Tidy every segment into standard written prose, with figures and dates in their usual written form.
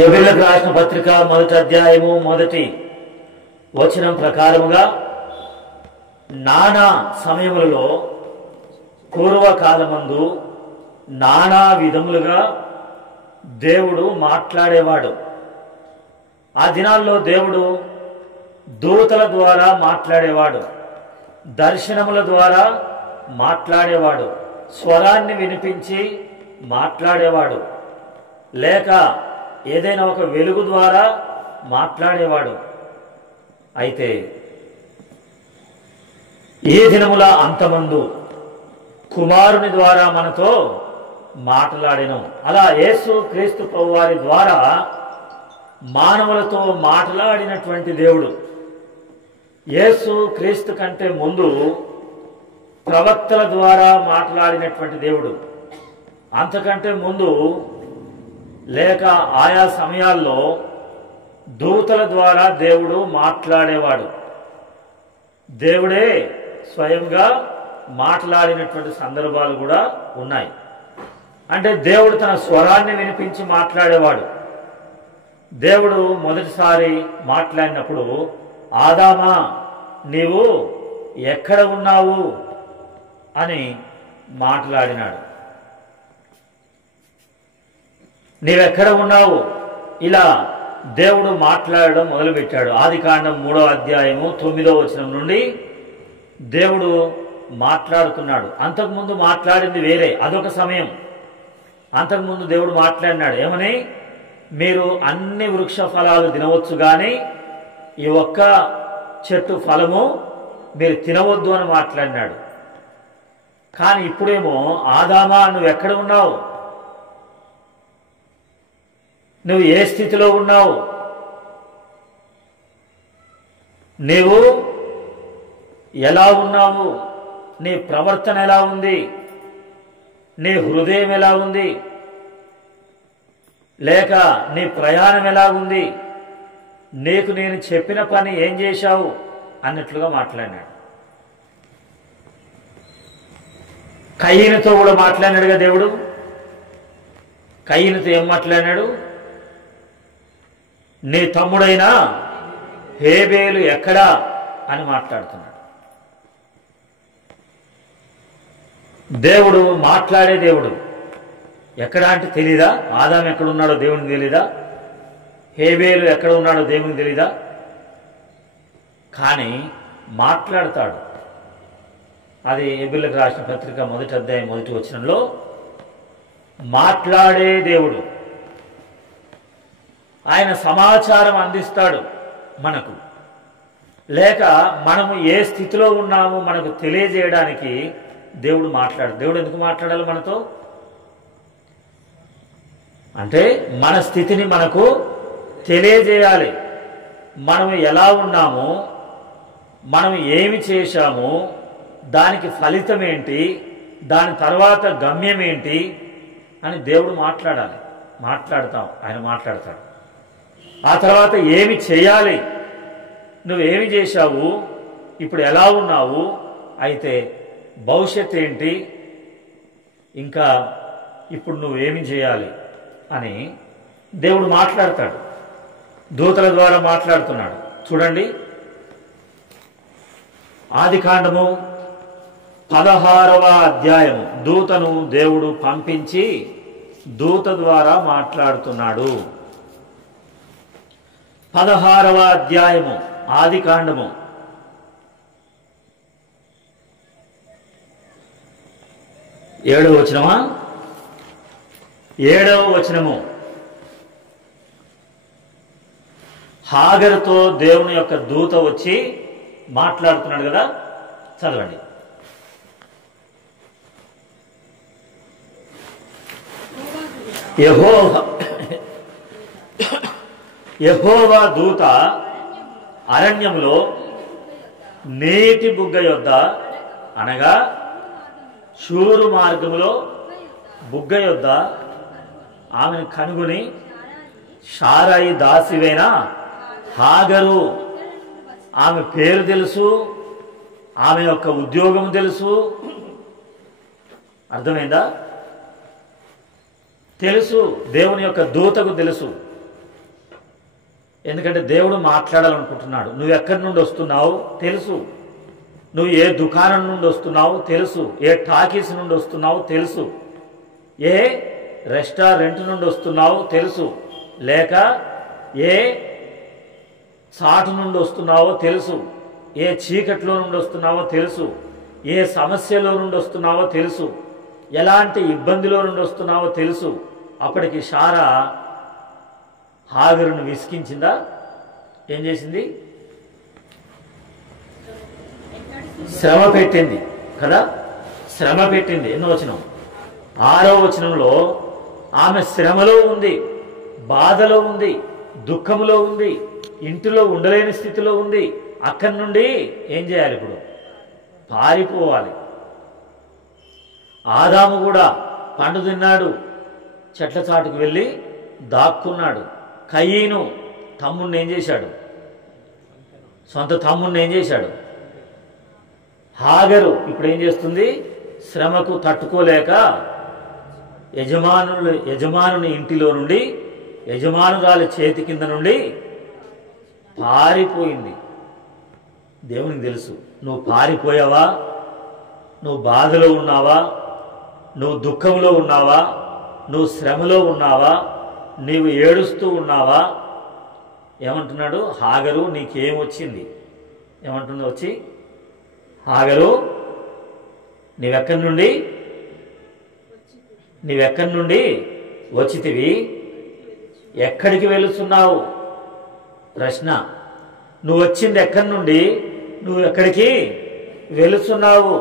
హెబ్రీయులకు రాసిన పత్రిక మొదటి అధ్యాయము మొదటి వచనం ప్రకారముగా నానా సమయములలో పూర్వకాలమందు నానా విధములుగా దేవుడు మాట్లాడేవాడు. ఆ దినాల్లో దేవుడు దూతల ద్వారా మాట్లాడేవాడు, దర్శనముల ద్వారా మాట్లాడేవాడు, స్వరాన్ని వినిపించి మాట్లాడేవాడు, లేక ఏదైనా ఒక వెలుగు ద్వారా మాట్లాడేవాడు. అయితే ఈ దినముల అంతమందు కుమారుని ద్వారా మనతో మాట్లాడెను. అలా యేసు క్రీస్తు ప్రభువారి ద్వారా మానవులతో మాట్లాడినటువంటి దేవుడు. యేసు క్రీస్తు కంటే ముందు ప్రవక్తల ద్వారా మాట్లాడినటువంటి దేవుడు, అంతకంటే ముందు లేక ఆయా సమయాల్లో దూతల ద్వారా దేవుడు మాట్లాడేవాడు. దేవుడే స్వయంగా మాట్లాడినటువంటి సందర్భాలు కూడా ఉన్నాయి. అంటే దేవుడు తన స్వరాన్ని వినిపించి మాట్లాడేవాడు. దేవుడు మొదటిసారి మాట్లాడినప్పుడు, ఆదామా నీవు ఎక్కడ ఉన్నావు అని మాట్లాడినాడు. నీవెక్కడ ఉన్నావు ఇలా దేవుడు మాట్లాడడం మొదలుపెట్టాడు. ఆదికాండం 3వ అధ్యాయము 9వ వచనం నుండి దేవుడు మాట్లాడుతున్నాడు. అంతకుముందు మాట్లాడింది వేరే, అదొక సమయం. అంతకుముందు దేవుడు మాట్లాడినాడు ఏమని, మీరు అన్ని వృక్ష ఫలాలు తినవచ్చు కానీ ఈ ఒక్క చెట్టు ఫలము మీరు తినవద్దు అని మాట్లాడినాడు. కానీ ఇప్పుడేమో, ఆదామా నువ్వు ఎక్కడ ఉన్నావు, నువ్వు ఏ స్థితిలో ఉన్నావు, నీవు ఎలా ఉన్నావు, నీ ప్రవర్తన ఎలా ఉంది, నీ హృదయం ఎలా ఉంది, లేక నీ ప్రయాణం ఎలా ఉంది, నీకు నేను చెప్పిన పని ఏం చేశావు అన్నట్లుగా మాట్లాడినాడు. కయీనుతో కూడా మాట్లాడినాడుగా దేవుడు. కయీనుతో ఏం మాట్లాడినాడు, నీ తమ్ముడైన హేబేలు ఎక్కడా అని మాట్లాడుతున్నాడు. దేవుడు మాట్లాడే దేవుడు. ఎక్కడ అంటే తెలీదా? ఆదాం ఎక్కడున్నాడో దేవునికి తెలీదా? హేబేలు ఎక్కడ ఉన్నాడో దేవునికి తెలీదా? కానీ మాట్లాడతాడు. అది హెబ్రీయులకు రాసిన పత్రిక మొదటి అధ్యాయం మొదటి వచనంలో మాట్లాడే దేవుడు. ఆయన సమాచారం అందిస్తాడు మనకు, లేక మనము ఏ స్థితిలో ఉన్నామో మనకు తెలియజేయడానికి దేవుడు మాట్లాడు. దేవుడు ఎందుకు మాట్లాడాలి మనతో అంటే, మన స్థితిని మనకు తెలియజేయాలి. మనము ఎలా ఉన్నామో, మనం ఏమి చేశామో, దానికి ఫలితం ఏంటి, దాని తర్వాత గమ్యం ఏంటి అని దేవుడు మాట్లాడాలి. ఆయన మాట్లాడతాడు. ఆ తర్వాత ఏమి చేయాలి, నువ్వేమి చేశావు, ఇప్పుడు ఎలా ఉన్నావు, అయితే భవిష్యత్ ఏంటి, ఇంకా ఇప్పుడు నువ్వేమి చేయాలి అని దేవుడు మాట్లాడతాడు. దూతల ద్వారా మాట్లాడుతున్నాడు. చూడండి, ఆదికాండము 16వ అధ్యాయము. దూతను దేవుడు పంపించి దూత ద్వారా మాట్లాడుతున్నాడు. 16వ అధ్యాయము ఆదికాండము 7వ వచనమా? 7వ వచనము. హాగరుతో దేవుని యొక్క దూత వచ్చి మాట్లాడుతున్నాడు కదా, చదవండి. యెహోవా దూత అరణ్యములో నీటి బుగ్గ యొద్ద, అనగా షూరు మార్గములో బుగ్గ యొద్ద ఆమెను కనుగొని, షారాయి దాసివైన హాగరు, ఆమె పేరు తెలుసు, ఆమె యొక్క ఉద్యోగం తెలుసు. అర్థమైందా? తెలుసు, దేవుని యొక్క దూతకు తెలుసు. ఎందుకంటే దేవుడు మాట్లాడాలనుకుంటున్నాడు. నువ్వు ఎక్కడి నుండి వస్తున్నావు తెలుసు, నువ్వు ఏ దుకాణం నుండి వస్తున్నావు తెలుసు, ఏ టాకీస్ నుండి వస్తున్నావు తెలుసు, ఏ రెస్టారెంట్ నుండి వస్తున్నావు తెలుసు, లేక ఏ చాటు నుండి వస్తున్నావో తెలుసు, ఏ చీకట్లో నుండి వస్తున్నావో తెలుసు, ఏ సమస్యలో నుండి వస్తున్నావో తెలుసు, ఎలాంటి ఇబ్బందిలో నుండి వస్తున్నావో తెలుసు. అప్పటికి శారా హాగరును విసికించిందా? ఏం చేసింది? శ్రమ పెట్టింది కదా, శ్రమ పెట్టింది. ఎన్నో వచనం? 6వ వచనంలో ఆమె శ్రమలో ఉంది, బాధలో ఉంది, దుఃఖంలో ఉంది, ఇంటిలో ఉండలేని స్థితిలో ఉంది. అక్కడి నుండి ఏం చేయాలి? ఇప్పుడు పారిపోవాలి. ఆదాము కూడా పండు తిన్నాడు, చెట్ల చాటుకు వెళ్ళి దాక్కున్నాడు. కయీను తమ్ముడిని ఏం చేశాడు? సొంత తమ్ముడిని ఏం చేశాడు? హాగరు ఇప్పుడు ఏం చేస్తుంది? శ్రమకు తట్టుకోలేక యజమానుని ఇంటిలో నుండి, యజమానురాలి చేతి కింద నుండి పారిపోయింది. దేవునికి తెలుసు నువ్వు పారిపోయావా, నువ్వు బాధలో ఉన్నావా, నువ్వు దుఃఖంలో ఉన్నావా, నువ్వు శ్రమలో ఉన్నావా, నీవు ఏడుస్తూ ఉన్నావా. ఏమంటున్నాడు? హాగరు నీకేమొచ్చింది? ఏమంటుందో వచ్చి, హాగరు నీవెక్కడి నుండి వచ్చితివి, ఎక్కడికి వెళుతున్నావు? ప్రశ్న. నువ్వు వచ్చింది ఎక్కడి నుండి, నువ్వు ఎక్కడికి వెళుతున్నావు?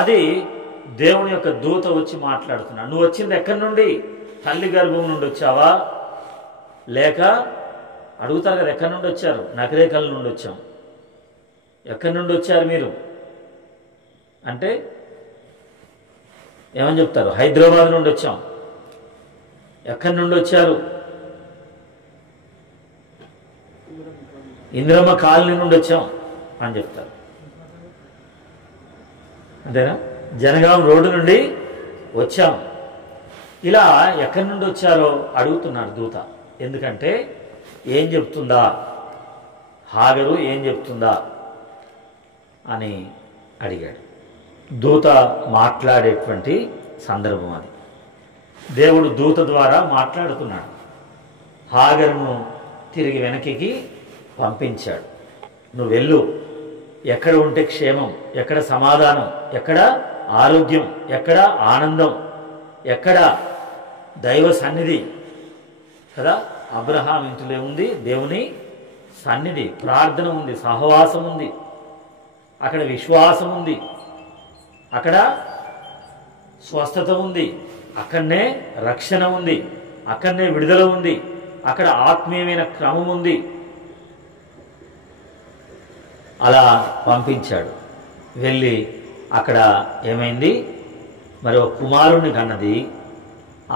అది దేవుని యొక్క దూత వచ్చి మాట్లాడుతున్నాడు. నువ్వు వచ్చింది ఎక్కడి నుండి? తల్లి గర్భం నుండి వచ్చావా? లేక అడుగుతారు కదా, ఎక్కడి నుండి వచ్చారు? నకరేకల నుండి వచ్చాం. ఎక్కడి నుండి వచ్చారు మీరు అంటే ఏమని చెప్తారు? హైదరాబాద్ నుండి వచ్చాం. ఎక్కడి నుండి వచ్చారు? ఇందిరమ్మ కాలనీ నుండి వచ్చాం అని చెప్తారు. అంతేనా? జనగాం రోడ్డు నుండి వచ్చాం. ఇలా ఎక్కడి నుండి వచ్చారో అడుగుతున్నాడు దూత. ఎందుకంటే ఏం చెప్తుందా హాగరు, ఏం చెప్తుందా అని అడిగాడు. దూత మాట్లాడేటువంటి సందర్భం అది. దేవుడు దూత ద్వారా మాట్లాడుతున్నాడు. హాగరును తిరిగి వెనక్కి పంపించాడు. నువ్వు వెళ్ళు, ఎక్కడ ఉంటే క్షేమం, ఎక్కడ సమాధానం, ఎక్కడ ఆరోగ్యం, ఎక్కడ ఆనందం, ఎక్కడ దైవ సన్నిధి కదా. అబ్రహాం ఇంటిలో ఉంది దేవుని సన్నిధి, ప్రార్థన ఉంది, సహవాసం ఉంది, అక్కడ విశ్వాసం ఉంది, అక్కడ స్వస్థత ఉంది, అక్కడనే రక్షణ ఉంది, అక్కడనే విడుదల ఉంది, అక్కడ ఆత్మీయమైన క్రమం ఉంది. అలా పంపించాడు. వెళ్ళి అక్కడ ఏమైంది? మరి ఒక కుమారుని కన్నది.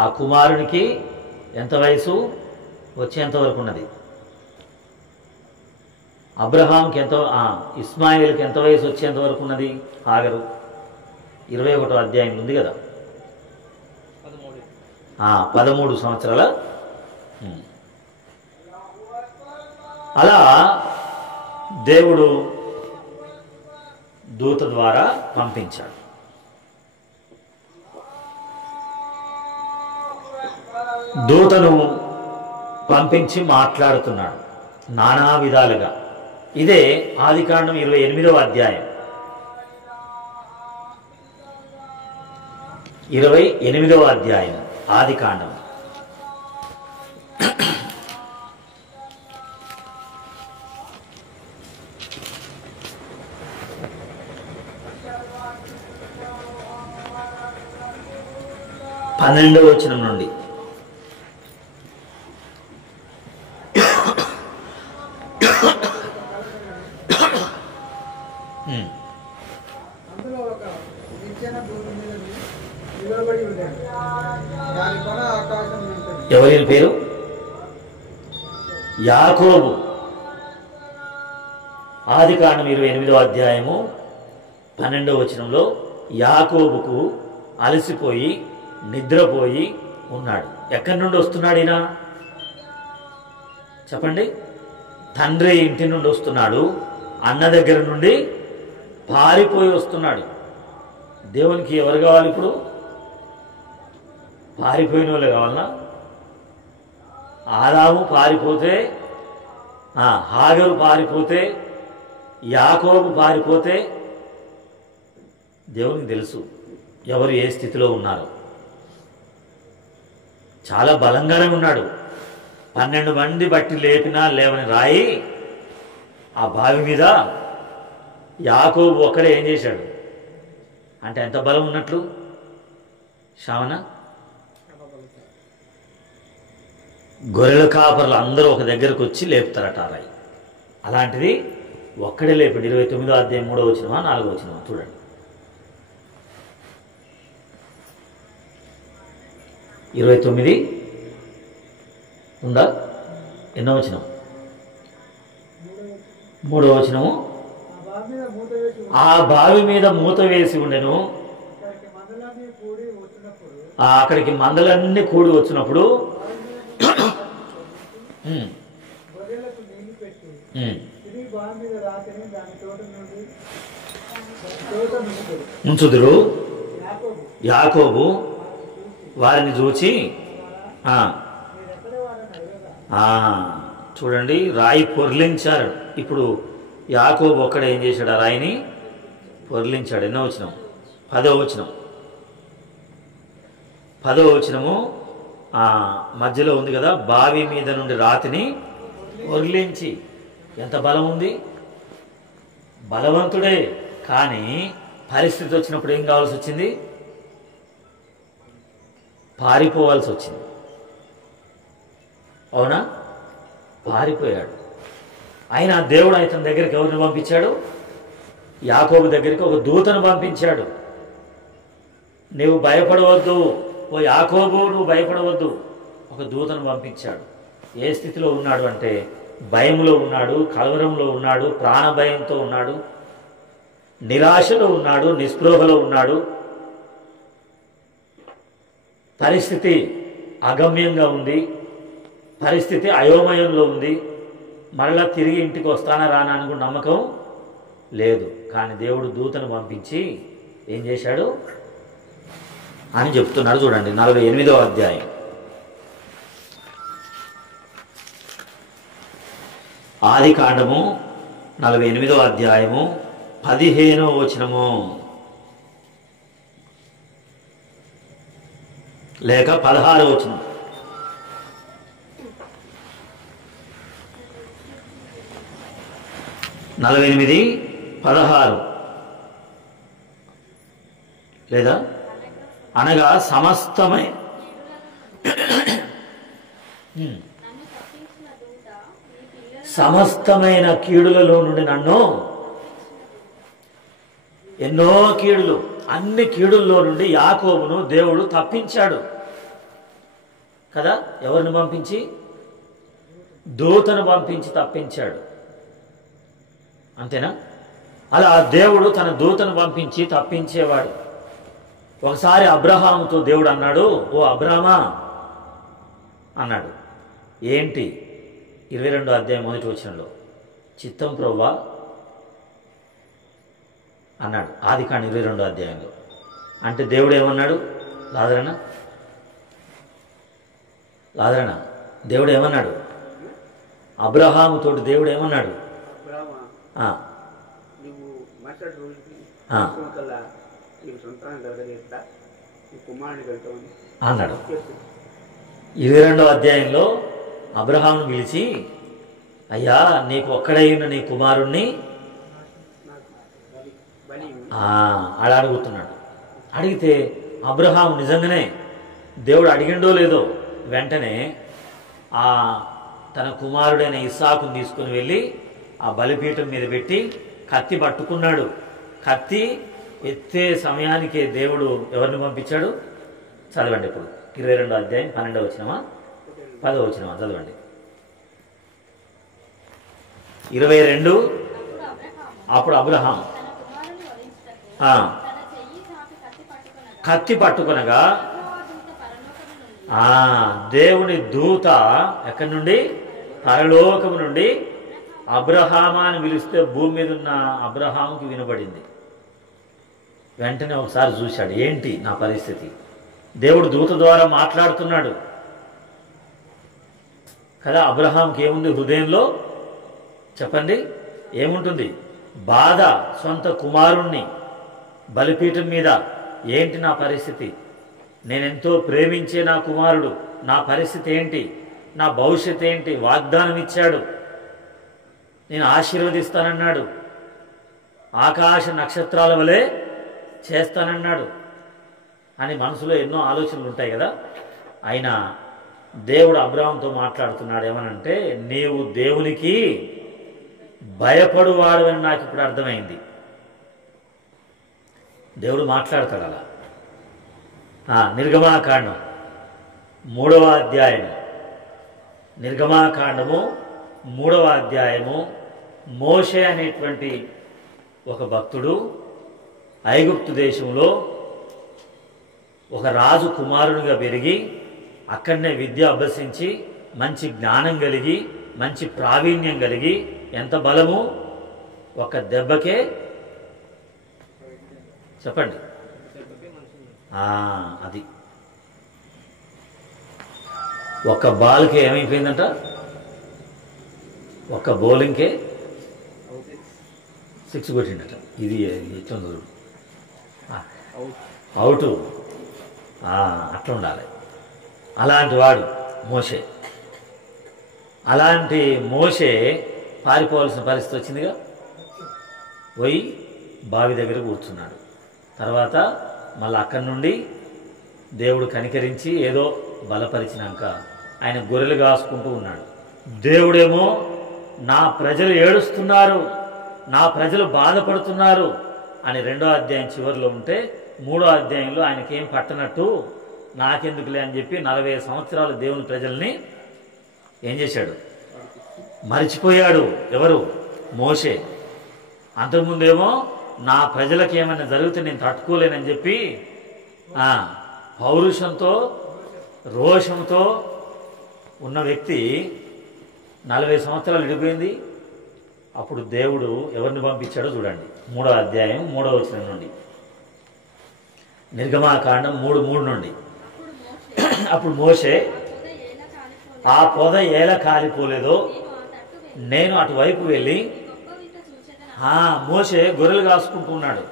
ఆ కుమారునికి ఎంత వయసు వచ్చేంతవరకు ఉన్నది? అబ్రహాంకి ఇస్మాయిల్కి ఎంత వయసు వచ్చేంతవరకు ఉన్నది? హాగరు 21వ అధ్యాయం ఉంది కదా, 13 సంవత్సరాల. అలా దేవుడు దూత ద్వారా పంపించాడు. దూతను పంపించి మాట్లాడుతున్నాడు నానా విధాలుగా. ఇదే ఆదికాండం 28వ అధ్యాయం. 28వ అధ్యాయం ఆదికాండం. పన్నెండవ వచనం నుండి ఎవరి పేరు? యాకోబు. ఆదికాండం 28వ అధ్యాయము 12వ వచనంలో యాకోబుకు అలసిపోయి నిద్రపోయి ఉన్నాడు. ఎక్కడి నుండి వస్తున్నాడు ఈయన? చెప్పండి. తండ్రి ఇంటి నుండి వస్తున్నాడు, అన్న దగ్గర నుండి పారిపోయి వస్తున్నాడు. దేవునికి ఎవరు కావాలి ఇప్పుడు? పారిపోయిన వాళ్ళు కావాలన్నా? ఆదాము పారిపోతే, హాగరు పారిపోతే, యాకోబు పారిపోతే దేవునికి తెలుసు ఎవరు ఏ స్థితిలో ఉన్నారు. చాలా బలంగానే ఉన్నాడు. 12 మంది బట్టి లేపినా లేవని రాయి ఆ బావి మీద యాకోబు ఒక్కడే ఏం చేశాడు అంటే ఎంత బలం ఉన్నట్లు? శ్రావణ గొర్రెల కాపర్లు అందరూ ఒక దగ్గరకు వచ్చి లేపుతారట ఆ రాయి. అలాంటిది ఒక్కడే లేపాడు. 29వ అధ్యాయం 3వ వచనమా 4వ వచనమా చూడండి. 29 ఉందా? ఎన్నో వచనం? 3వ వచనము. ఆ బావి మీద మూత వేసి ఉండెను, అక్కడికి మందలన్నీ కూడి వచ్చినప్పుడు ఉంచుదురు. యాకోబు వారిని చూచి చూడండి రాయి పొర్లించారు. ఇప్పుడు యాకోబు ఒక్కడే ఏం చేశాడు? ఆ రాయిని పొర్లించాడు. ఎన్నో వచనం? 10వ వచనం. 10వ వచనము మధ్యలో ఉంది కదా, బావి మీద నుండి రాతిని పొర్లించి. ఎంత బలం ఉంది! బలవంతుడే. కానీ పరిస్థితి వచ్చినప్పుడు ఏం కావాల్సి వచ్చింది? పారిపోవాల్సి వచ్చింది. అవునా? పారిపోయాడు. అయినా దేవుడు అతని దగ్గరికి ఎవరిని పంపించాడు? యాకోబు దగ్గరికి ఒక దూతను పంపించాడు. నువ్వు భయపడవద్దు, ఓ యాకోబు నువ్వు భయపడవద్దు. ఒక దూతను పంపించాడు. ఏ స్థితిలో ఉన్నాడు అంటే భయంలో ఉన్నాడు, కలవరంలో ఉన్నాడు, ప్రాణభయంతో ఉన్నాడు, నిరాశలో ఉన్నాడు, నిస్పృహలో ఉన్నాడు. పరిస్థితి అగమ్యంగా ఉంది, పరిస్థితి అయోమయంలో ఉంది. మరలా తిరిగి ఇంటికి వస్తానా రానా అని కూడా నమ్మకం లేదు. కానీ దేవుడు దూతను పంపించి ఏం చేశాడు అని చెప్తున్నాడు. చూడండి 48వ అధ్యాయం ఆది కాండము 48వ అధ్యాయము 15వ వచనము లేక 16వ వచనం. 48, 16 లేదా అనగా సమస్తమైన కీడులలో నుండి నన్ను, ఎన్నో కీడులు, అన్ని కీడుల్లో నుండి యాకోబును దేవుడు తప్పించాడు కదా. ఎవరిని పంపించి? దూతను పంపించి తప్పించాడు. అంతేనా? అలా దేవుడు తన దూతను పంపించి తప్పించేవాడు. ఒకసారి అబ్రహాముతో దేవుడు అన్నాడు, ఓ అబ్రహామా అన్నాడు. ఏంటి? 22వ అధ్యాయం 1వ వచనంలో చిత్తం ప్రభువా అన్నాడు. ఆదికాండం 22వ అధ్యాయంలో. అంటే దేవుడు ఏమన్నాడు? లాదరణ దేవుడు ఏమన్నాడు? అబ్రహాముతోటి దేవుడు ఏమన్నాడు? అన్నాడు. 22వ అధ్యాయంలో అబ్రహామును పిలిచి, అయ్యా నీకు ఒక్కడై ఉన్న నీ కుమారుణ్ణి అలా అడుగుతున్నాడు. అడిగితే అబ్రహాము నిజంగానే దేవుడు అడిగిండో లేదో వెంటనే తన కుమారుడైన ఇస్సాకును తీసుకుని వెళ్ళి ఆ బలిపీఠం మీద పెట్టి కత్తి పట్టుకున్నాడు. కత్తి ఎత్తే సమయానికే దేవుడు ఎవరిని పంపించాడు? చదవండి ఇప్పుడు 22వ అధ్యాయం 12వ వచనమా 10వ వచనమా చదవండి. 22. అప్పుడు అబ్రహాం కత్తి పట్టుకొనగా దేవుని దూత ఎక్కడి నుండి? పరలోకము నుండి అబ్రహామా అని పిలిస్తే భూమి మీద ఉన్న అబ్రహాముకి వినబడింది. వెంటనే ఒకసారి చూశాడు, ఏంటి నా పరిస్థితి? దేవుడు దూత ద్వారా మాట్లాడుతున్నాడు కదా. అబ్రహాంకి ఏముంది హృదయంలో? చెప్పండి, ఏముంటుంది? బాధ. సొంత కుమారుణ్ణి బలిపీఠం మీద, ఏంటి నా పరిస్థితి? నేనెంతో ప్రేమించే నా కుమారుడు, నా పరిస్థితి ఏంటి? నా భవిష్యత్ ఏంటి? వాగ్దానం ఇచ్చాడు, నేను ఆశీర్వదిస్తానన్నాడు, ఆకాశ నక్షత్రాల వలె చేస్తానన్నాడు అని మనసులో ఎన్నో ఆలోచనలు ఉంటాయి కదా. అయినా దేవుడు అబ్రహాంతో మాట్లాడుతున్నాడు. ఏమనంటే, నీవు దేవునికి భయపడువాడని నాకు ఇప్పుడు అర్థమైంది. దేవుడు మాట్లాడతాడు అలా. నిర్గమాకాండం 3వ అధ్యాయము, నిర్గమాకాండము 3వ అధ్యాయము. మోషే అనేటువంటి ఒక భక్తుడు ఐగుప్తు దేశంలో ఒక రాజు కుమారునిగా పెరిగి అక్కడనే విద్య అభ్యసించి మంచి జ్ఞానం కలిగి మంచి ప్రావీణ్యం కలిగి, ఎంత బలము! ఒక దెబ్బకే చెప్పండి, అది ఒక్క బాల్కే ఏమైపోయిందంట? ఒక్క బౌలింగ్కే 6 కొట్టిండట. ఇది ఎట్లా అవుటు. అట్లా ఉండాలి. అలాంటి వాడు మోషే. అలాంటి మోషే పారిపోవాల్సిన పరిస్థితి వచ్చిందిగా. పోయి బావి దగ్గర కూర్చున్నాడు. తర్వాత మళ్ళీ అక్కడి నుండి దేవుడు కనికరించి ఏదో బలపరిచినాక ఆయన గొర్రెలు కాసుకుంటూ ఉన్నాడు. దేవుడేమో నా ప్రజలు ఏడుస్తున్నారు, నా ప్రజలు బాధపడుతున్నారు అని 2వ అధ్యాయం చివరిలో ఉంటే, 3వ అధ్యాయంలో ఆయనకేం పట్టనట్టు నాకెందుకులే అని చెప్పి 40 సంవత్సరాలు దేవుని ప్రజల్ని ఏం చేశాడు? మరిచిపోయాడు. ఎవరు? మోషే. అంతకుముందేమో నా ప్రజలకు ఏమైనా జరిగితే నేను తట్టుకోలేనని చెప్పి పౌరుషంతో రోషంతో ఉన్న వ్యక్తి 40 సంవత్సరాలు విడిపోయింది. అప్పుడు దేవుడు ఎవరిని పంపించాడో చూడండి. 3వ అధ్యాయం 3వ వచనం నుండి, నిర్గమాకాండం 3:3 నుండి. అప్పుడు మోషే, ఆ పొద ఎలా కాలిపోలేదో నేను అటువైపు వెళ్ళి, మోషే గొర్రెలు కాసుకుంటున్నాడు.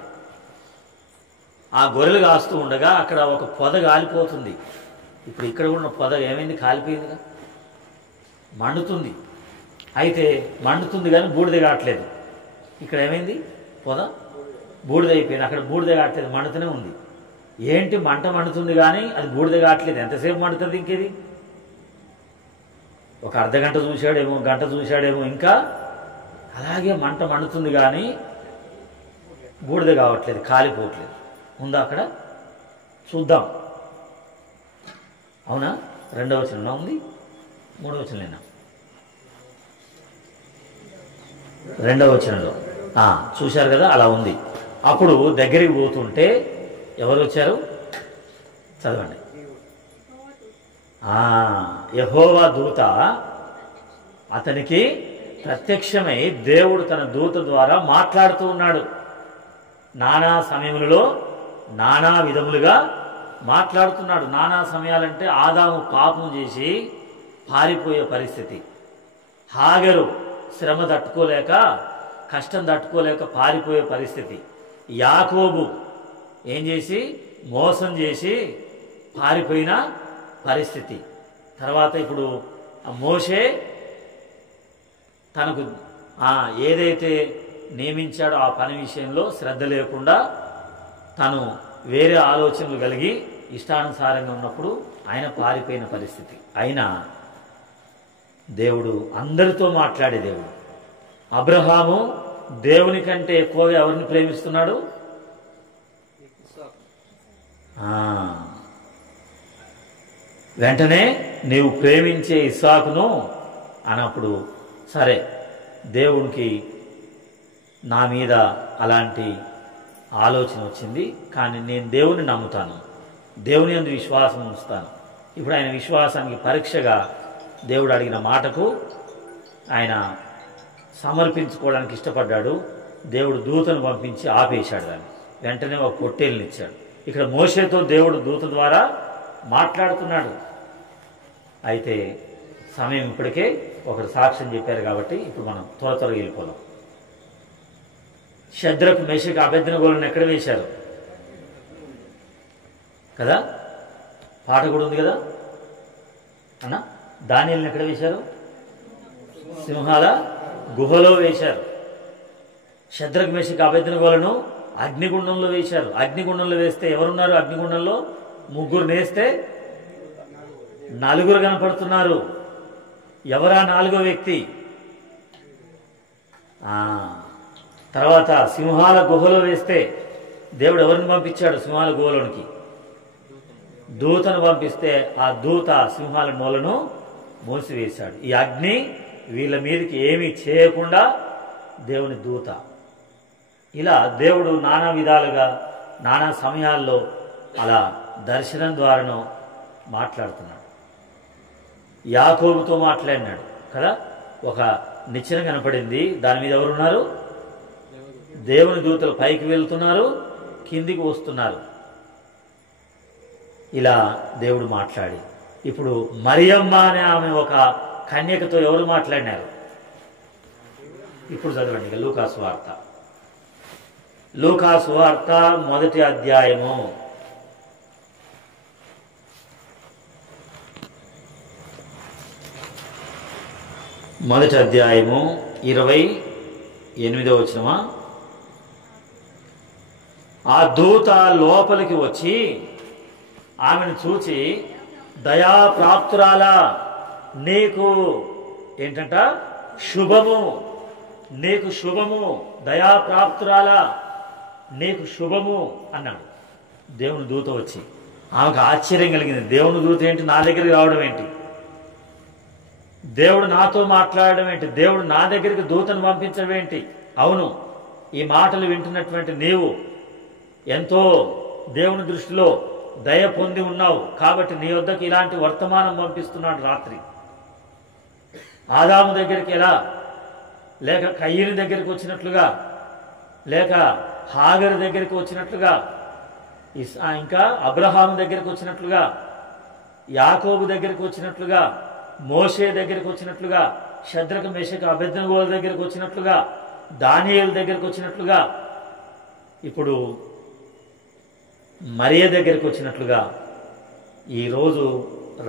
ఆ గొర్రెలు కాస్తూ ఉండగా అక్కడ ఒక పొద కాలిపోతుంది. ఇప్పుడు ఇక్కడ ఉన్న పొద ఏమైంది? కాలిపోయిందిగా, మండుతుంది. అయితే మండుతుంది కానీ బూడిద కావట్లేదు. ఇక్కడ ఏమైంది? పొద బూడిద అయిపోయింది. అక్కడ బూడిద కావట్లేదు, మండుతూనే ఉంది. ఏంటి మంట మండుతుంది కానీ అది బూడిద కావట్లేదు? ఎంతసేపు మండుతుంది ఇంకేది? ఒక అర్ధగంట చూశాడేమో, గంట చూశాడేమో, ఇంకా అలాగే మంట మండుతుంది కానీ బూడిద కావట్లేదు, కాలిపోవట్లేదు. ఉందా అక్కడ? చూద్దాం. అవునా? 2వ వచనంలో ఉంది, 3వ వచనంలోనా? 2వ వచనంలో చూశారు కదా, అలా ఉంది. అప్పుడు దగ్గరికి పోతుంటే ఎవరు వచ్చారు? చదవండి. యెహోవా దూత అతనికి ప్రత్యక్షమై దేవుడు తన దూత ద్వారా మాట్లాడుతూ ఉన్నాడు. నానా సమయములలో నానా విధములుగా మాట్లాడుతున్నాడు. నానా సమయాలంటే ఆదాము పాపం చేసి పారిపోయే పరిస్థితి, హాగరు శ్రమ తట్టుకోలేక కష్టం తట్టుకోలేక పారిపోయే పరిస్థితి, యాకోబు ఏం చేసి మోసం చేసి పారిపోయిన పరిస్థితి. తర్వాత ఇప్పుడు మోషే తనకు ఏదైతే నియమించాడో ఆ పని విషయంలో శ్రద్ధ లేకుండా తను వేరే ఆలోచనలు కలిగి ఇష్టానుసారంగా ఉన్నప్పుడు ఆయన పారిపోయిన పరిస్థితి. అయినా దేవుడు అందరితో మాట్లాడే దేవుడు. అబ్రహాము దేవుని కంటే ఎక్కువగా ఎవరిని ప్రేమిస్తున్నాడు? వెంటనే నీవు ప్రేమించే ఇస్సాకును అన్నప్పుడు, సరే దేవునికి నా మీద అలాంటి ఆలోచన వచ్చింది, కానీ నేను దేవుని నమ్ముతాను, దేవుని యందు విశ్వాసం ఉంచుతాను. ఇప్పుడు ఆయన విశ్వాసానికి పరీక్షగా దేవుడు అడిగిన మాటకు ఆయన సమర్పించుకోవడానికి ఇష్టపడ్డాడు. దేవుడు దూతను పంపించి ఆపేశాడు దాన్ని. వెంటనే ఒక పొట్టేలుని ఇచ్చాడు. ఇక్కడ మోషేతో దేవుడు దూత ద్వారా మాట్లాడుతున్నాడు. అయితే సమయం ఇప్పటికే ఒకరు సాక్ష్యం చెప్పారు కాబట్టి ఇప్పుడు మనం త్వరగా వెళ్ళిపోదాం. షద్రకు మెషకు అబేద్నెగోలను ఎక్కడ వేశారు కదా, పాట కూడా ఉంది కదా అన్న. దానియేలుని ఎక్కడ వేశారు? సింహాల గుహలో వేశారు. షద్రకు మెషకు అబేద్నెగోలను అగ్నిగుండంలో వేశారు. అగ్నిగుండంలో వేస్తే ఎవరున్నారు? అగ్నిగుండంలో ముగ్గురు నేస్తే నలుగురు కనపడుతున్నారు. ఎవరా నాలుగో వ్యక్తి? తర్వాత సింహాల గుహలో వేస్తే దేవుడు ఎవరిని పంపించాడు? సింహాల గుహలోనికి దూతను పంపిస్తే ఆ దూత సింహాల మూలను మూసివేశాడు. ఈ అగ్ని వీళ్ళ మీదకి ఏమీ చేయకుండా దేవుని దూత. ఇలా దేవుడు నానా విధాలుగా నానా సమయాల్లో అలా దర్శనం ద్వారానో మాట్లాడుతున్నాడు. యాకోబుతో మాట్లాడినాడు కదా. ఒక నిచ్చెన కనపడింది, దాని మీద ఎవరున్నారు? దేవుని దూతలు పైకి వెళ్తున్నారు, కిందికి వస్తున్నారు. ఇలా దేవుడు మాట్లాడి ఇప్పుడు మరియమ్మ అనే ఆమె ఒక కన్యకతో ఎవరు మాట్లాడినారు? ఇప్పుడు చదవండి లూకాసు వార్త. లూకాసు వార్త 1వ అధ్యాయము 28వ వచనమా? ఆ దూత లోపలికి వచ్చి ఆమెను చూచి, దయాప్రాప్తురాలా, నీకు ఏంటంట? శుభము, నీకు శుభము, దయాప్రాప్తురాలా, నీకు శుభము అన్నాడు దేవుని దూత వచ్చి. ఆమెకు ఆశ్చర్యం కలిగింది. దేవుని దూత ఏంటి నా దగ్గరికి రావడం ఏంటి? దేవుడు నాతో మాట్లాడడం ఏంటి? దేవుడు నా దగ్గరికి దూతను పంపించడం ఏంటి? అవును, ఈ మాటలు వింటున్నటువంటి నీవు ఎంతో దేవుని దృష్టిలో దయ పొంది ఉన్నావు కాబట్టి నీ వద్దకు ఇలాంటి వర్తమానం పంపిస్తున్నాడు రాత్రి. ఆదాము దగ్గరికి ఎలా, లేక కయ్యని దగ్గరికి వచ్చినట్లుగా, లేక హాగరు దగ్గరికి వచ్చినట్లుగా, ఇంకా అబ్రహాము దగ్గరికి వచ్చినట్లుగా, యాకోబు దగ్గరికి వచ్చినట్లుగా, మోషే దగ్గరికి వచ్చినట్లుగా, షద్రకు మెషకు అబేద్నెగోల దగ్గరికి వచ్చినట్లుగా, దానియేలు దగ్గరికి వచ్చినట్లుగా, ఇప్పుడు మరియ దగ్గరికి వచ్చినట్లుగా ఈరోజు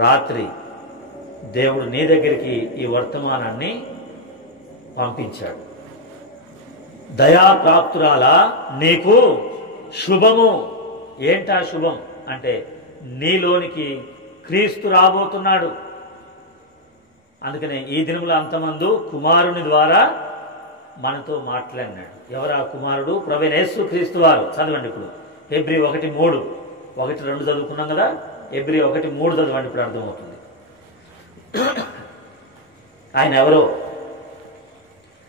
రాత్రి దేవుడు నీ దగ్గరికి ఈ వర్తమానాన్ని పంపించాడు. దయాప్రాప్తురాలా, నీకు శుభము. ఏంటా శుభం అంటే నీలోనికి క్రీస్తు రాబోతున్నాడు. అందుకనే ఈ దినముల అంతమందు కుమారుని ద్వారా మనతో మాట్లాడినాడు. ఎవరా కుమారుడు? ప్రభువైన యేసు క్రీస్తు వారు. చదవండి ఇప్పుడు హెబ్రీ 1:3, 1:2 చదువుకున్నాం కదా. హెబ్రీ 1:3 చదవండి, ఇప్పుడు అర్థమవుతుంది. ఆయన ఎవరో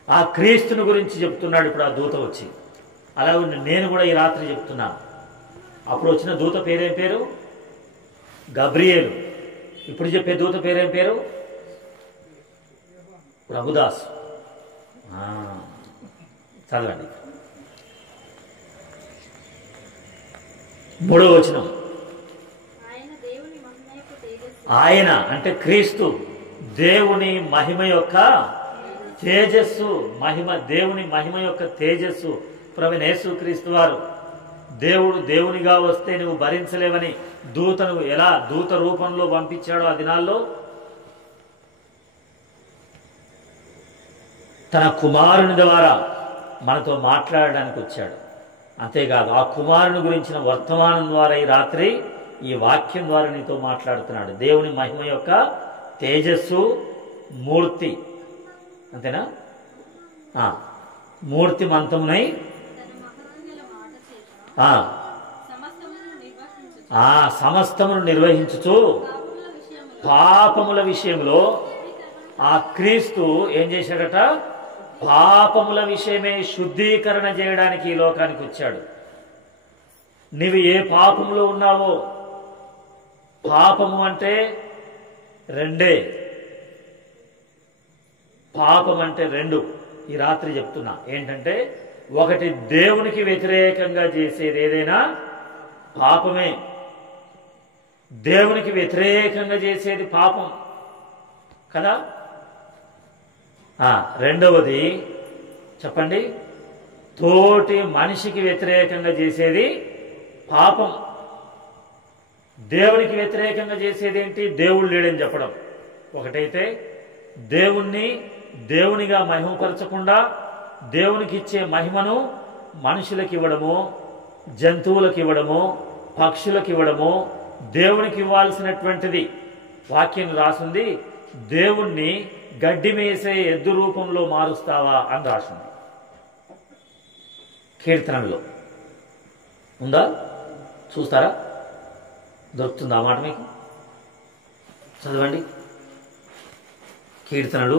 ఆ క్రీస్తుని గురించి చెప్తున్నాడు ఇప్పుడు ఆ దూత వచ్చి. అలాగే నేను కూడా ఈ రాత్రి చెప్తున్నాను. అప్పుడు వచ్చిన దూత పేరేం పేరు? గబ్రియేలు. ఇప్పుడు చెప్పే దూత పేరేం పేరు? ప్రభుదాస్. చదవండి 3వ వచనం. ఆయన అంటే క్రీస్తు దేవుని మహిమ యొక్క తేజస్సు. మహిమ, దేవుని మహిమ యొక్క తేజస్సు ప్రభువైన యేసు క్రీస్తు వారు. దేవుడు దేవునిగా వస్తే నువ్వు భరించలేవని దూతను ఎలా దూత రూపంలో పంపించాడో ఆ దినాల్లో తన కుమారుని ద్వారా మనతో మాట్లాడడానికి వచ్చాడు. అంతేకాదు ఆ కుమారుని గురించిన వర్తమానం ద్వారా ఈ రాత్రి ఈ వాక్యం ద్వారా నీతో మాట్లాడుతున్నాడు. దేవుని మహిమ యొక్క తేజస్సు, మూర్తి, అంతేనా? మూర్తి మంతమునై సమస్తమును నిర్వహించుచు పాపముల విషయంలో ఆ క్రీస్తు ఏం చేశాడట? పాపముల విషయమే శుద్ధీకరణ చేయడానికి ఈ లోకానికి వచ్చాడు. నీవు ఏ పాపములో ఉన్నావో, పాపము అంటే రెండే. పాపం అంటే రెండు ఈ రాత్రి చెప్తున్నా. ఏంటంటే ఒకటి దేవునికి వ్యతిరేకంగా చేసేది ఏదైనా పాపమే. దేవునికి వ్యతిరేకంగా చేసేది పాపం కదా. రెండవది చెప్పండి, తోటి మనిషికి వ్యతిరేకంగా చేసేది పాపం. దేవునికి వ్యతిరేకంగా చేసేది ఏంటి? దేవుడు లేడని చెప్పడం ఒకటైతే, దేవుణ్ణి దేవునిగా మహిమపరచకుండా దేవునికి ఇచ్చే మహిమను మనుషులకు ఇవ్వడము, జంతువులకు ఇవ్వడము, పక్షులకు ఇవ్వడము. దేవునికి ఇవ్వాల్సినటువంటిది వాక్యం రాసింది, దేవుణ్ణి గడ్డి మేసే ఎద్దు రూపంలో మారుస్తావా అని రాసింది కీర్తనలో. ఉందా? చూస్తారా? దొరుకుతుందా మాట మీకు? చదవండి. కీర్తనలు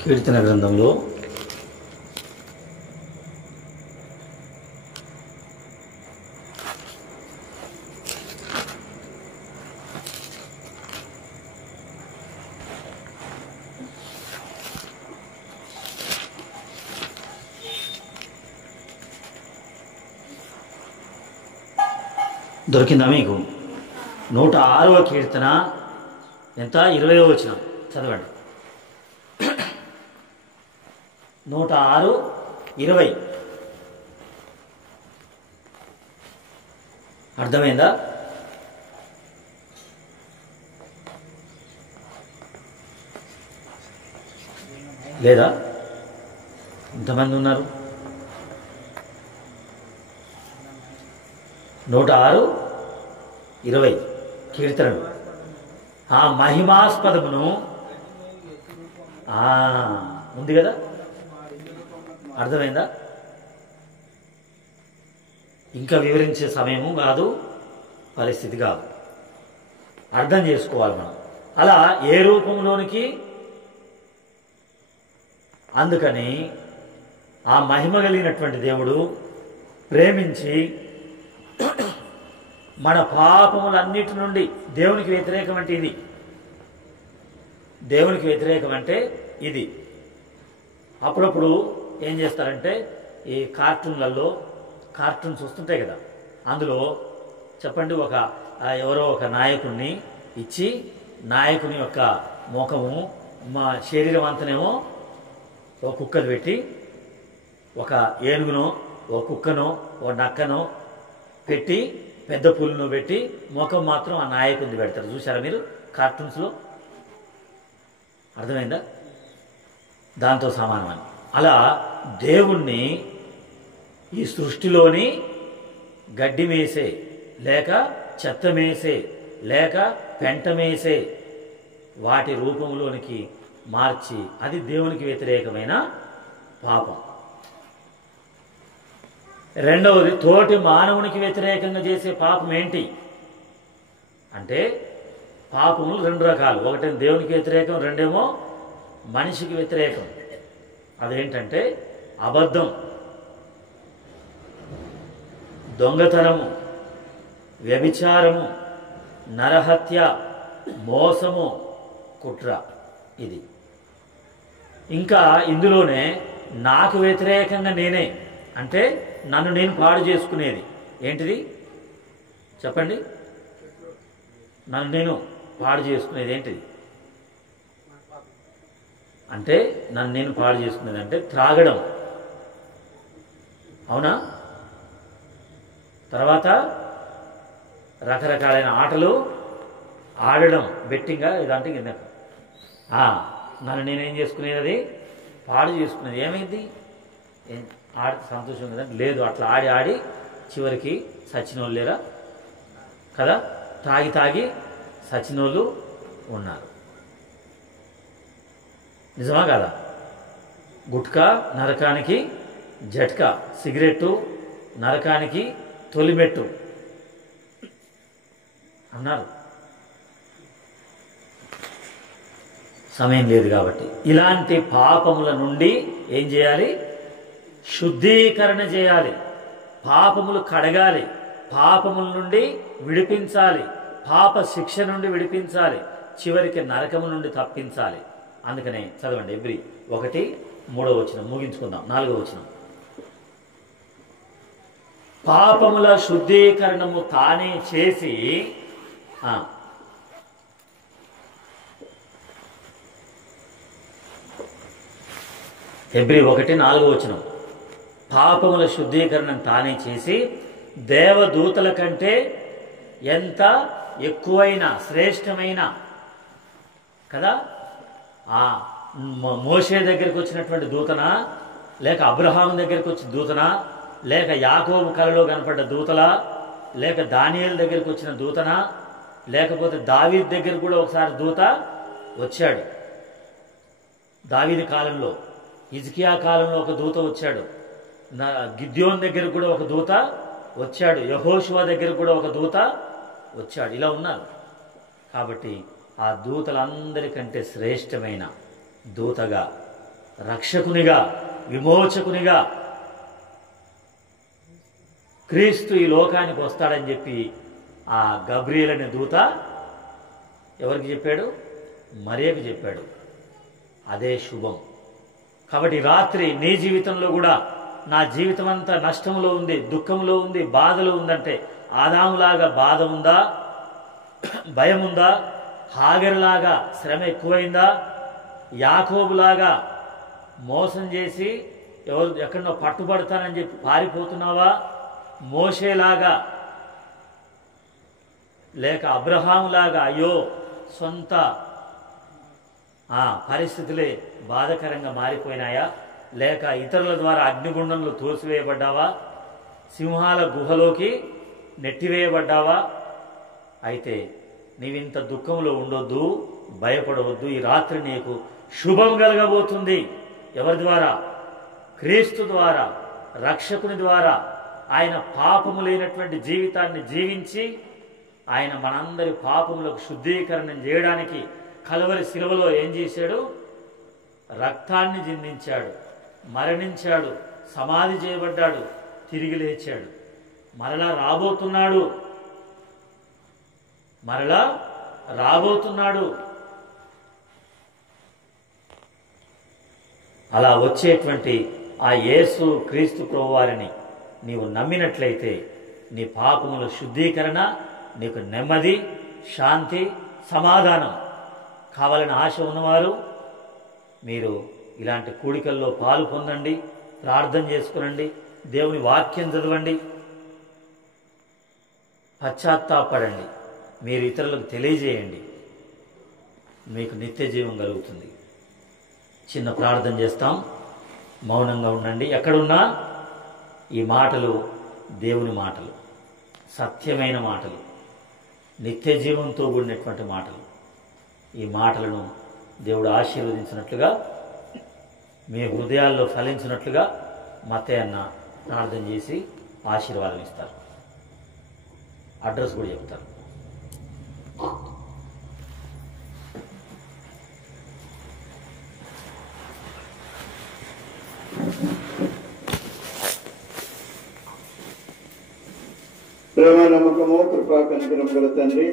1 కీర్తన గ్రంథంలో దొరికిందా మీకు? 106వ కీర్తన ఎంత? 20వ వచనం చదవండి. 106:20 అర్థమైందా? లేదా? ఇంతమంది ఉన్నారు. 106:20 కీర్తనలు. ఆ మహిమాస్పదమును ఉంది కదా, అర్థమైందా? ఇంకా వివరించే సమయము కాదు, పరిస్థితి కాదు, అర్థం చేసుకోవాలి మనం. అలా ఏ రూపంలోనికి, అందుకని ఆ మహిమ కలిగినటువంటి దేవుడు ప్రేమించి మన పాపములన్నిటి నుండి, దేవునికి వ్యతిరేకం అంటే ఇది, దేవునికి వ్యతిరేకం అంటే ఇది. అప్పుడప్పుడు ఏం చేస్తారంటే ఈ కార్టూన్లలో, కార్టూన్స్ వస్తుంటాయి కదా, అందులో చెప్పండి ఎవరో ఒక నాయకుడిని ఇచ్చి, నాయకుని యొక్క ముఖము మా శరీరం అంతనేమో ఒక కుక్కను పెట్టి, ఒక ఏనుగునో ఒక కుక్కనో ఒక నక్కనో పెట్టి, పెద్ద పులును పెట్టి, ముఖం మాత్రం ఆ నాయకుడిని పెడతారు. చూసారా మీరు కార్టూన్స్లో? అర్థమైందా? దాంతో సమానమని. అలా దేవుణ్ణి ఈ సృష్టిలోని గడ్డి మేసే, లేక చెత్త మేసే, లేక పెంట మేసే వాటి రూపంలోనికి మార్చి, అది దేవునికి వ్యతిరేకమైన పాపం. రెండవది, తోటి మానవునికి వ్యతిరేకంగా చేసే పాపం ఏంటి అంటే, పాపములు రెండు రకాలు. ఒకటి దేవునికి వ్యతిరేకం, రెండేమో మనిషికి వ్యతిరేకం. అదేంటంటే అబద్ధం, దొంగతనము, వ్యభిచారము, నరహత్య, మోసము, కుట్ర. ఇది ఇంకా ఇందులోనే నాకు వ్యతిరేకంగా నేనే అంటే నన్ను నేను పాడు చేసుకునేది ఏంటిది చెప్పండి? నన్ను నేను పాడు చేసుకునేది ఏంటిది అంటే, నన్ను నేను పాడు చేసుకునేది అంటే త్రాగడం, అవునా? తర్వాత రకరకాలైన ఆటలు ఆడడం బెట్టింగా ఇదంటే కింద నన్ను నేనేం చేసుకునేది, అది పాడు చేసుకునేది. ఏమైంది? ఆడితే సంతోషం కదా? లేదు, అట్లా ఆడి ఆడి చివరికి సచ్చినోళ్ళు లేరా కదా? తాగి తాగి సచ్చినోళ్ళు ఉన్నారు. నిజమా కదా? గుట్కా నరకానికి జట్కా, సిగరెట్టు నరకానికి తొలిమెట్టు అన్నారు. సమయం లేదు కాబట్టి ఇలాంటి పాపముల నుండి ఏం చేయాలి? శుద్ధీకరణ చేయాలి. పాపములు కడగాలి, పాపముల నుండి విడిపించాలి, పాప శిక్ష నుండి విడిపించాలి, చివరికి నరకము నుండి తప్పించాలి. అందుకనే చదవండి ఎబ్రీ 1:3 ముగించుకుందాం. 4 పాపముల శుద్ధీకరణము తానే చేసి ఎబ్రీ 1:4 పాపముల శుద్ధీకరణం తానే చేసి దేవదూతల కంటే ఎంత ఎక్కువైన శ్రేష్టమైన కదా మోషే దగ్గరికి వచ్చినటువంటి దూతనా, లేక అబ్రహాం దగ్గరికి వచ్చిన దూతనా, లేక యాకోబు కలలో కనపడ్డ దూతలా, లేక దానియేలు దగ్గరికి వచ్చిన దూతనా, లేకపోతే దావీదు దగ్గర కూడా ఒకసారి దూత వచ్చాడు. దావీదు కాలంలో, హిజ్కియా కాలంలో ఒక దూత వచ్చాడు. గిద్యోన్ దగ్గర కూడా ఒక దూత వచ్చాడు. యెహోషువ దగ్గర కూడా ఒక దూత వచ్చాడు. ఇలా ఉన్నారు. కాబట్టి ఆ దూతలందరికంటే శ్రేష్టమైన దూతగా, రక్షకునిగా, విమోచకునిగా క్రీస్తు ఈ లోకానికి వస్తాడని చెప్పి ఆ గబ్రియల్ అనే దూత ఎవరికి చెప్పాడు? మరియకు చెప్పాడు. అదే శుభం. కాబట్టి రాత్రి నీ జీవితంలో కూడా నా జీవితం అంతా నష్టంలో ఉంది, దుఃఖంలో ఉంది, బాధలో ఉందంటే ఆదాములాగా బాధ ఉందా, భయం ఉందా, హాగరులాగా శ్రమ ఎక్కువైందా, యాకోబులాగా మోసం చేసి ఎక్కడో పట్టుబడతానని చెప్పి పారిపోతున్నావా, మోషేలాగా లేక అబ్రహాములాగా అయ్యో సొంత పరిస్థితులే బాధకరంగా మారిపోయినాయా, లేక ఇతరుల ద్వారా అగ్నిగుండంలో తోసివేయబడ్డావా, సింహాల గుహలోకి నెట్టివేయబడ్డావా? అయితే నీవింత దుఃఖంలో ఉండొద్దు, భయపడవద్దు. ఈ రాత్రి నీకు శుభం కలగబోతుంది. ఎవరి ద్వారా? క్రీస్తు ద్వారా, రక్షకుని ద్వారా. ఆయన పాపము లేనటువంటి జీవితాన్ని జీవించి ఆయన మనందరి పాపములకు శుద్ధీకరణం చేయడానికి కలవరి శిలువలో ఏం చేశాడు? రక్తాన్ని చిందించాడు, మరణించాడు, సమాధి చేయబడ్డాడు, తిరిగి లేచాడు, మరలా రాబోతున్నాడు. అలా వచ్చేటువంటి ఆ యేసు క్రీస్తు ప్రభువారిని నీవు నమ్మినట్లయితే నీ పాపముల శుద్ధీకరణ, నీకు నెమ్మది, శాంతి, సమాధానం కావాలని ఆశ ఉన్నవారు మీరు ఇలాంటి కూడికల్లో పాలు పొందండి, ప్రార్థన చేసుకునండి, దేవుని వాక్యం చదవండి, పశ్చాత్తాపడండి, మీరు ఇతరులకు తెలియజేయండి, మీకు నిత్య జీవం కలుగుతుంది. చిన్న ప్రార్థన చేస్తాం, మౌనంగా ఉండండి. ఎక్కడున్నా ఈ మాటలు దేవుని మాటలు, సత్యమైన మాటలు, నిత్య జీవంతో కూడినటువంటి మాటలు. ఈ మాటలను దేవుడు ఆశీర్వదించినట్లుగా, మీ హృదయాల్లో ఫలించినట్లుగా మత్తయ్య అన్న ప్రార్థన చేసి ఆశీర్వాదం ఇస్తారు. అడ్రస్ కూడా చెప్తారు. ప్రేమ, నమ్మకము, కృపా, కనికరం గల తండ్రి,